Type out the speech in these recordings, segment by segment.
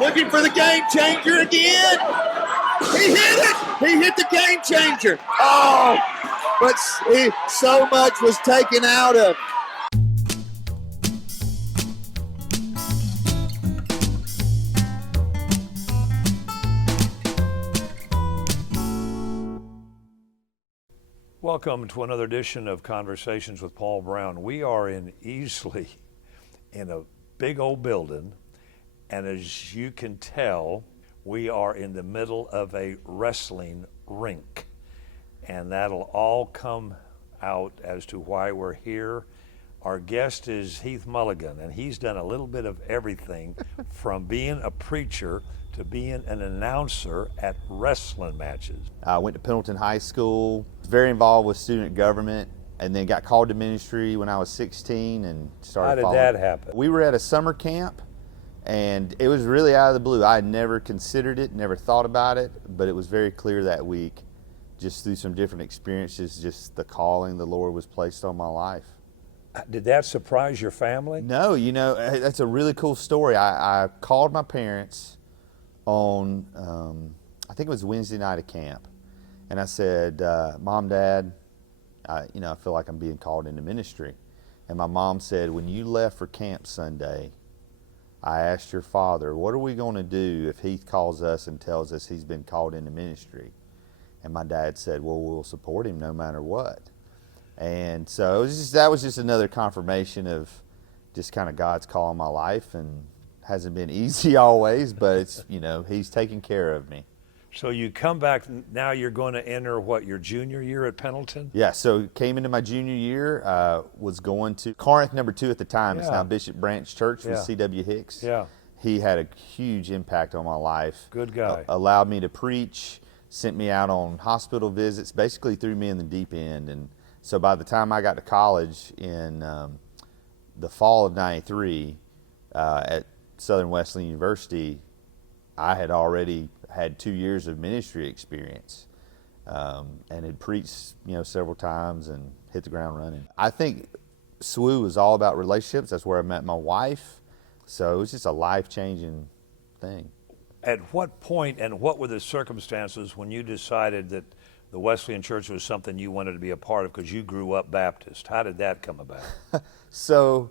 looking for the game changer again. He hit it. He hit the game changer. Oh, but so much was taken out of him. Welcome to another edition of Conversations with Paul Brown. We are in a big old building, and as you can tell, we are in the middle of a wrestling rink, and that'll all come out as to why we're here. Our guest is Heath Mullikin, and he's done a little bit of everything from being a preacher to being an announcer at wrestling matches. I went to Pendleton High School, very involved with student government, and then got called to ministry when I was 16 and started How did that happen? We were at a summer camp, and it was really out of the blue. I had never considered it, never thought about it, but it was very clear that week, just through some different experiences, just the calling the Lord was placed on my life. Did that surprise your family? No, that's a really cool story. I called my parents on, I think it was Wednesday night of camp, and I said, Mom, Dad, I feel like I'm being called into ministry. And my mom said, when you left for camp Sunday, I asked your father, what are we going to do if Heath calls us and tells us he's been called into ministry? And my dad said, well, we'll support him no matter what. And so that was just another confirmation of just kind of God's call in my life, and hasn't been easy always, but it's, he's taking care of me. So you come back, now you're going to enter, your junior year at Pendleton? Yeah, so came into my junior year, was going to Corinth number 2 at the time. Yeah. It's now Bishop Branch Church with C.W. Hicks. Yeah. He had a huge impact on my life. Good guy. Allowed me to preach, sent me out on hospital visits, basically threw me in the deep end. And so by the time I got to college in the fall of '93 at Southern Wesleyan University, I had already had 2 years of ministry experience, and had preached, several times and hit the ground running. I think SWU was all about relationships. That's where I met my wife. So it was just a life-changing thing. At what point and what were the circumstances when you decided that the Wesleyan Church was something you wanted to be a part of, because you grew up Baptist? How did that come about? So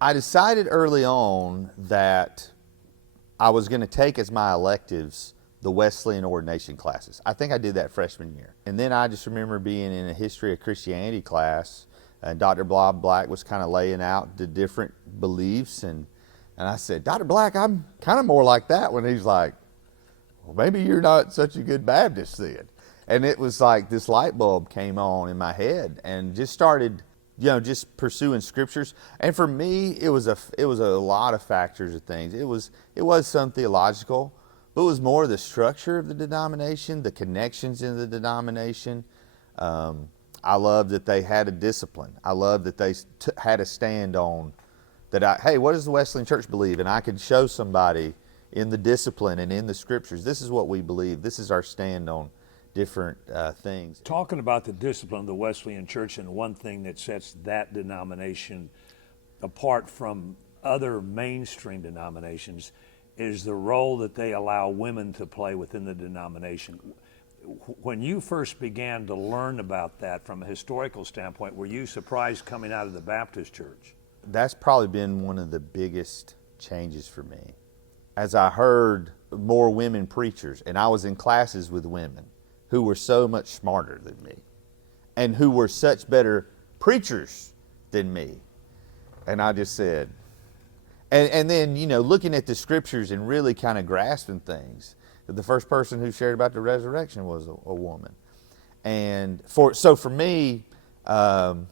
I decided early on that I was going to take as my electives the Wesleyan ordination classes. I think I did that freshman year. And then I just remember being in a history of Christianity class, and Dr. Bob Black was kind of laying out the different beliefs. And I said, Dr. Black, I'm kind of more like that one. He's like, well, maybe you're not such a good Baptist then. And it was like this light bulb came on in my head, and just started just pursuing scriptures. And for me, it was a lot of factors of things. It was some theological, but it was more the structure of the denomination, the connections in the denomination. I loved that they had a discipline. I loved that they had a stand on that. Hey, what does the Wesleyan Church believe? And I could show somebody in the discipline and in the scriptures, this is what we believe. This is our stand on different things. Talking about the discipline of the Wesleyan Church, and one thing that sets that denomination apart from other mainstream denominations is the role that they allow women to play within the denomination. When you first began to learn about that from a historical standpoint, were you surprised coming out of the Baptist Church? That's probably been one of the biggest changes for me. As I heard more women preachers, and I was in classes with women who were so much smarter than me and who were such better preachers than me. And I just said, and then, looking at the scriptures and really kind of grasping things. The first person who shared about the resurrection was a woman. And for me, and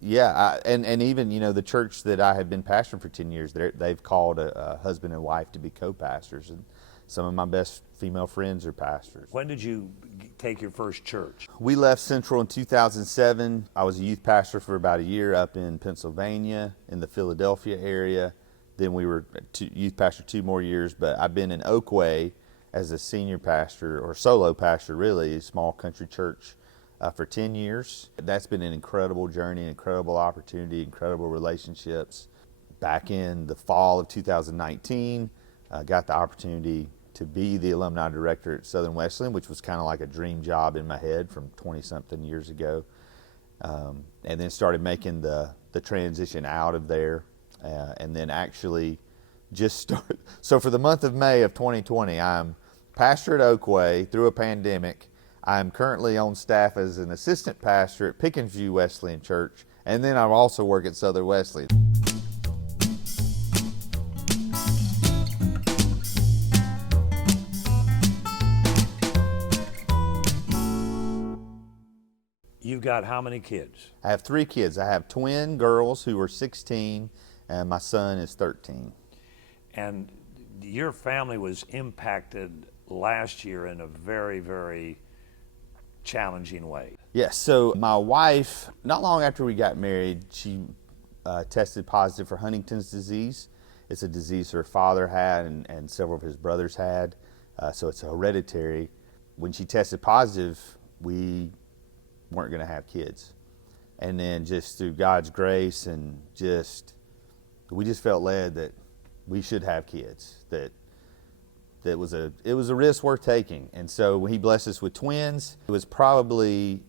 even, the church that I have been pastoring for 10 years, they've called a husband and wife to be co-pastors. And some of my best female friends are pastors. When did you take your first church? We left Central in 2007. I was a youth pastor for about a year up in Pennsylvania, in the Philadelphia area. Then we were youth pastor 2 more years, but I've been in Oakway as a senior pastor, or solo pastor really, a small country church for 10 years. That's been an incredible journey, incredible opportunity, incredible relationships. back in the fall of 2019, got the opportunity to be the alumni director at Southern Wesleyan, which was kind of like a dream job in my head from 20-something years ago. And then started making the transition out of there, and then actually just started. So for the month of May of 2020, I'm pastor at Oakway through a pandemic. I'm currently on staff as an assistant pastor at Pickens View Wesleyan Church, and then I also work at Southern Wesleyan. You've got how many kids? I have 3 kids. I have twin girls who are 16, and my son is 13. And your family was impacted last year in a very, very challenging way. Yes, so my wife, not long after we got married, she tested positive for Huntington's disease. It's a disease her father had and several of his brothers had, so it's hereditary. When she tested positive, we weren't going to have kids. And then just through God's grace and we just felt led that we should have kids, that it was a risk worth taking. And so when he blessed us with twins, it was probably,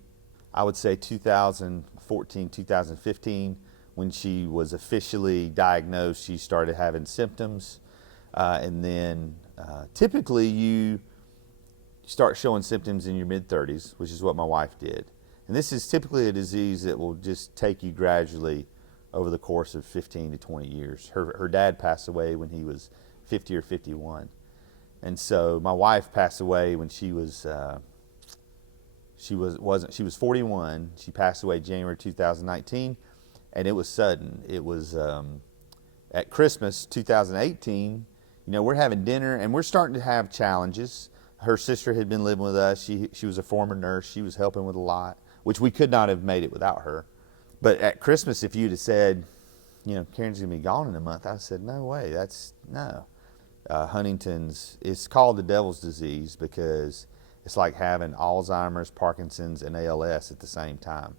I would say 2014, 2015, when she was officially diagnosed. She started having symptoms. And then typically you start showing symptoms in your mid-30s, which is what my wife did. And this is typically a disease that will just take you gradually over the course of 15 to 20 years. Her dad passed away when he was 50 or 51. And so my wife passed away when she was 41. She passed away January 2019, and it was sudden. It was at Christmas 2018. We're having dinner and we're starting to have challenges. Her sister had been living with us. She was a former nurse. She was helping with a lot, which we could not have made it without her. But at Christmas, if you'd have said, Karen's going to be gone in a month, I said, no way, no. Huntington's, it's called the devil's disease because it's like having Alzheimer's, Parkinson's, and ALS at the same time.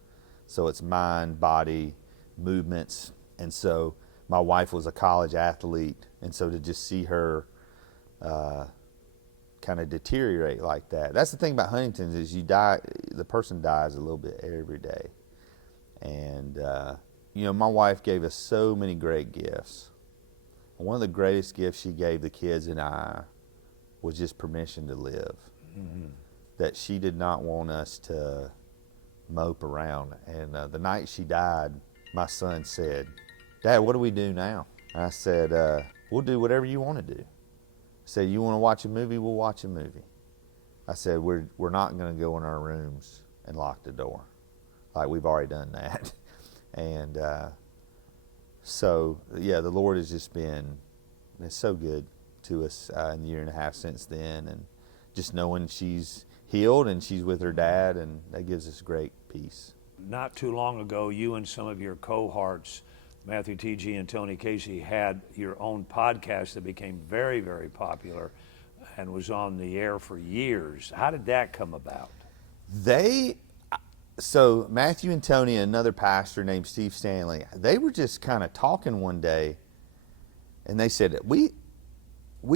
So it's mind, body, movements. And so my wife was a college athlete, and so to just see her kind of deteriorate like that. That's the thing about Huntington's is the person dies a little bit every day. And, my wife gave us so many great gifts. One of the greatest gifts she gave the kids and I was just permission to live. Mm-hmm. That she did not want us to mope around. And the night she died, my son said, Dad, what do we do now? I said, we'll do whatever you want to do. I said, you want to watch a movie? We'll watch a movie. I said, we're not going to go in our rooms and lock the door. Like, we've already done that. And so, the Lord has just been so good to us in the year and a half since then. And just knowing she's healed and she's with her dad, and that gives us great peace. Not too long ago, you and some of your cohorts, Matthew T.G. and Tony Casey, had your own podcast that became very, very popular and was on the air for years. How did that come about? So Matthew and Tony and another pastor named Steve Stanley, they were just kind of talking one day, and they said, we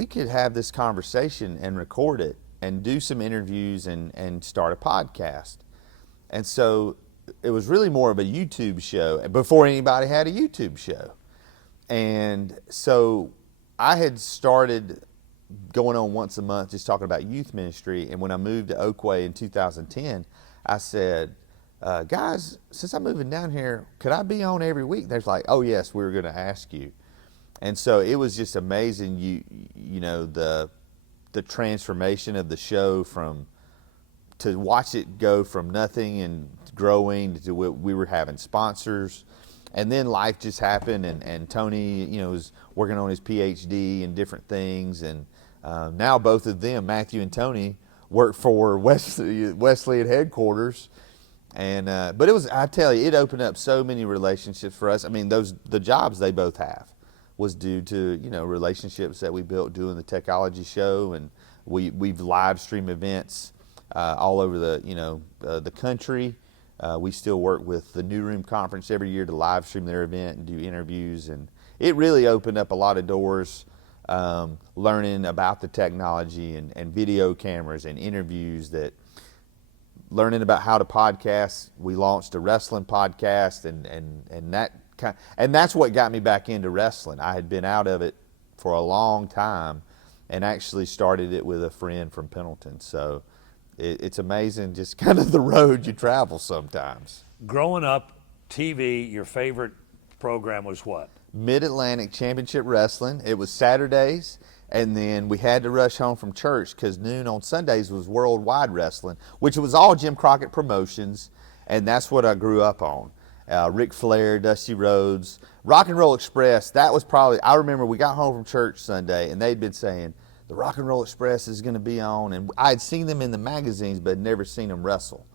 could have this conversation and record it and do some interviews and start a podcast. And so it was really more of a YouTube show before anybody had a YouTube show. And so I had started going on once a month just talking about youth ministry. And when I moved to Oakway in 2010, I said, guys, since I'm moving down here, could I be on every week? They're like, oh yes, we were going to ask you. And so it was just amazing, the transformation of the show to watch it go from nothing and growing to we were having sponsors. And then life just happened, and Tony, was working on his PhD and different things. And now both of them, Matthew and Tony, work for Wesleyan headquarters. And but I tell you, it opened up so many relationships for us. I mean, the jobs they both have was due to relationships that we built doing the Techology show, and we've live stream events all over the country. We still work with the New Room Conference every year to live stream their event and do interviews, and it really opened up a lot of doors, learning about the technology and video cameras and interviews, learning about how to podcast. We launched a wrestling podcast, and that's what got me back into wrestling. I had been out of it for a long time, and actually started it with a friend from Pendleton. So it's amazing just kind of the road you travel sometimes. Growing up, TV, your favorite program was what? Mid-Atlantic Championship Wrestling. It was Saturdays, and then we had to rush home from church because noon on Sundays was Worldwide Wrestling, which was all Jim Crockett Promotions, and that's what I grew up on. Ric Flair, Dusty Rhodes, Rock and Roll Express. That was probably, I remember we got home from church Sunday, and they'd been saying, the Rock and Roll Express is going to be on, and I had seen them in the magazines but had never seen them wrestle.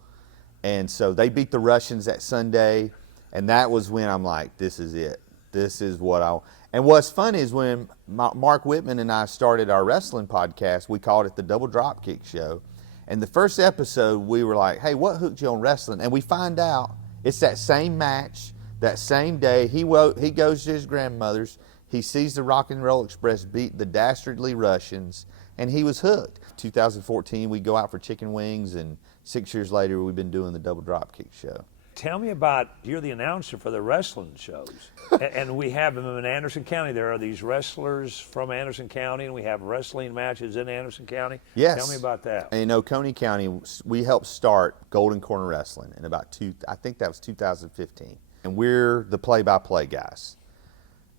And so they beat the Russians that Sunday, and that was when I'm like, this is it. This is what I. And what's funny is when Mark Whitman and I started our wrestling podcast, we called it the Double Dropkick Show. And the first episode, we were like, hey, what hooked you on wrestling? And we find out it's that same match, that same day. He goes to his grandmother's. He sees the Rock and Roll Express beat the dastardly Russians, and he was hooked. 2014, we go out for chicken wings, and 6 years later, we've been doing the Double Dropkick Show. Tell me about, you're the announcer for the wrestling shows, and we have them in Anderson County. There are these wrestlers from Anderson County, and we have wrestling matches in Anderson County. Yes. Tell me about that. In Oconee County, we helped start Golden Corner Wrestling in I think that was 2015. And we're the play-by-play guys.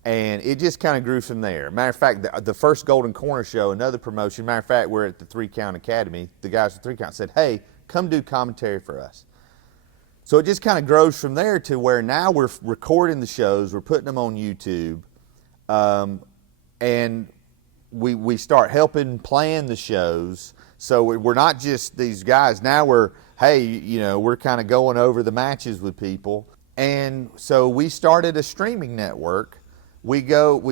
And it just kind of grew from there. Matter of fact, the first Golden Corner show, another promotion, matter of fact, we're at the 3-Count Academy. The guys at 3-Count said, hey, come do commentary for us. So it just kind of grows from there to where now we're recording the shows, we're putting them on YouTube, and we start helping plan the shows. So we're not just these guys. Now we're kind of going over the matches with people. And so we started a streaming network. We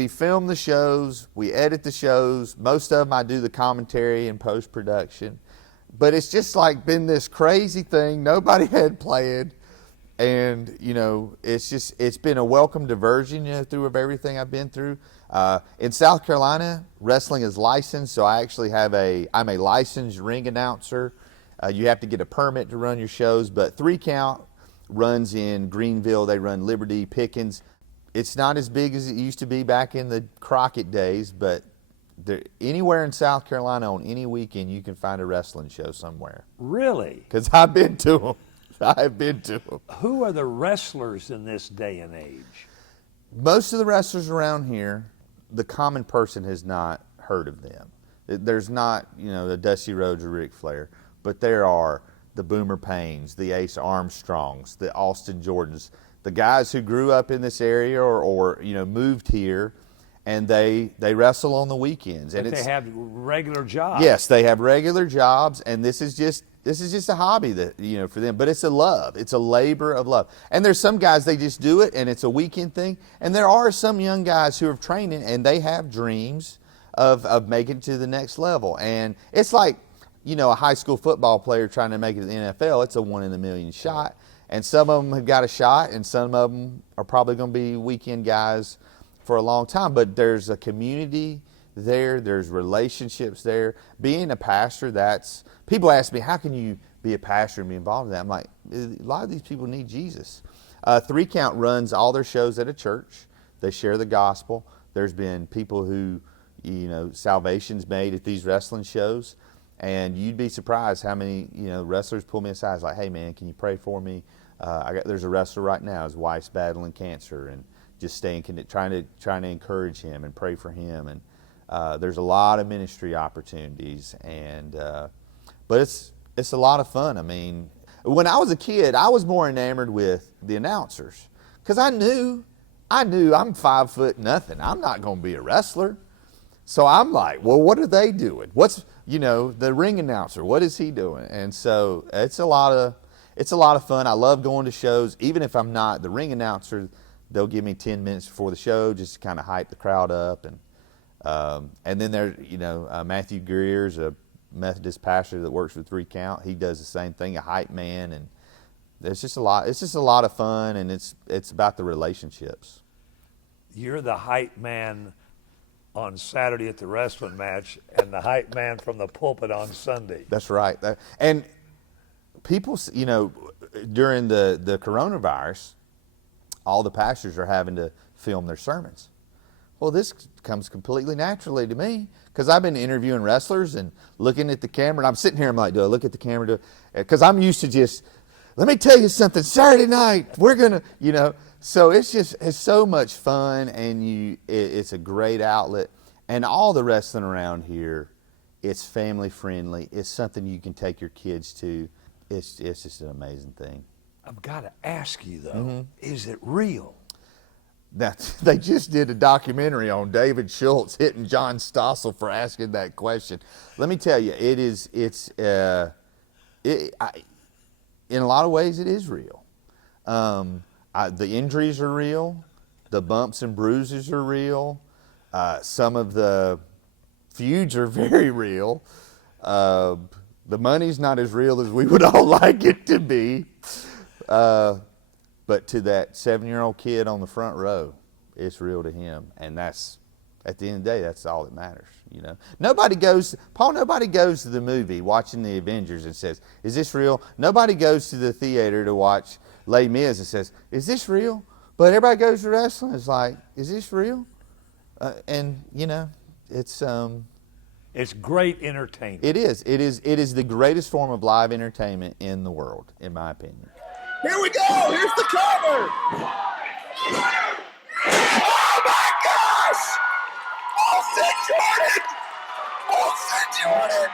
film the shows, we edit the shows. Most of them I do the commentary and post-production. But it's just like been this crazy thing nobody had planned. And, it's been a welcome diversion, through everything I've been through. In South Carolina, wrestling is licensed, so I actually I'm a licensed ring announcer. You have to get a permit to run your shows, but 3-Count runs in Greenville. They run Liberty, Pickens. It's not as big as it used to be back in the Crockett days, but anywhere in South Carolina on any weekend, you can find a wrestling show somewhere. Really? Because I've been to them. I've been to them. Who are the wrestlers in this day and age? Most of the wrestlers around here, the common person has not heard of them. There's not, the Dusty Rhodes or Ric Flair, but there are the Boomer Paynes, the Ace Armstrongs, the Austin Jordans, the guys who grew up in this area or moved here, and they wrestle on the weekends. But they have regular jobs. Yes, they have regular jobs, and this is just a hobby that for them. But it's a love. It's a labor of love. And there's some guys, they just do it, and it's a weekend thing. And there are some young guys who are training, and they have dreams of making it to the next level. And it's like a high school football player trying to make it to the NFL. It's a 1 in a million shot. And some of them have got a shot, and some of them are probably going to be weekend guys for a long time. But there's a community there. There's relationships there. Being a pastor, people ask me, how can you be a pastor and be involved in that? I'm like, a lot of these people need Jesus. 3-Count runs all their shows at a church. They share the gospel. There's been people who, salvation's made at these wrestling shows. And you'd be surprised how many, wrestlers pull me aside. It's like, hey man, can you pray for me? There's a wrestler right now, his wife's battling cancer, and just trying to encourage him and pray for him. And there's a lot of ministry opportunities, but it's a lot of fun. I mean, when I was a kid, I was more enamored with the announcers because I knew I'm 5 foot nothing. I'm not going to be a wrestler. So I'm like, well, what are they doing? What's the ring announcer? What is he doing? And so it's a lot of fun. I love going to shows, even if I'm not the ring announcer. They'll give me 10 minutes before the show just to kind of hype the crowd up, and then there's Matthew Greer's a Methodist pastor that works with 3-Count. He does the same thing, a hype man, and it's just a lot of fun, and it's about the relationships. You're the hype man on Saturday at the wrestling match and the hype man from the pulpit on Sunday. That's right. And people, during the coronavirus, all the pastors are having to film their sermons. Well, this comes completely naturally to me because I've been interviewing wrestlers and looking at the camera. And I'm sitting here, I'm like, do I look at the camera? Because I'm used to just, let me tell you something, Saturday night, we're going to, So it's so much fun, and it's a great outlet. And all the wrestling around here, it's family friendly. It's something you can take your kids to. It's just an amazing thing. I've got to ask you, though, is it real? They just did a documentary on David Schultz hitting John Stossel for asking that question. Let me tell you, in a lot of ways, it is real. The injuries are real. The bumps and bruises are real. Some of the feuds are very real. The money's not as real as we would all like it to be. But to that 7-year-old kid on the front row, it's real to him. And that's, at the end of the day, that's all that matters. Nobody goes to the movie watching the Avengers and says, is this real? Nobody goes to the theater to watch Les Mis and says, is this real? But everybody goes to wrestling. It's like, is this real? It's great entertainment. It is. It is the greatest form of live entertainment in the world, in my opinion. Here we go. Here's the cover. Oh my gosh! Olsen Jordan! Olsen Jordan!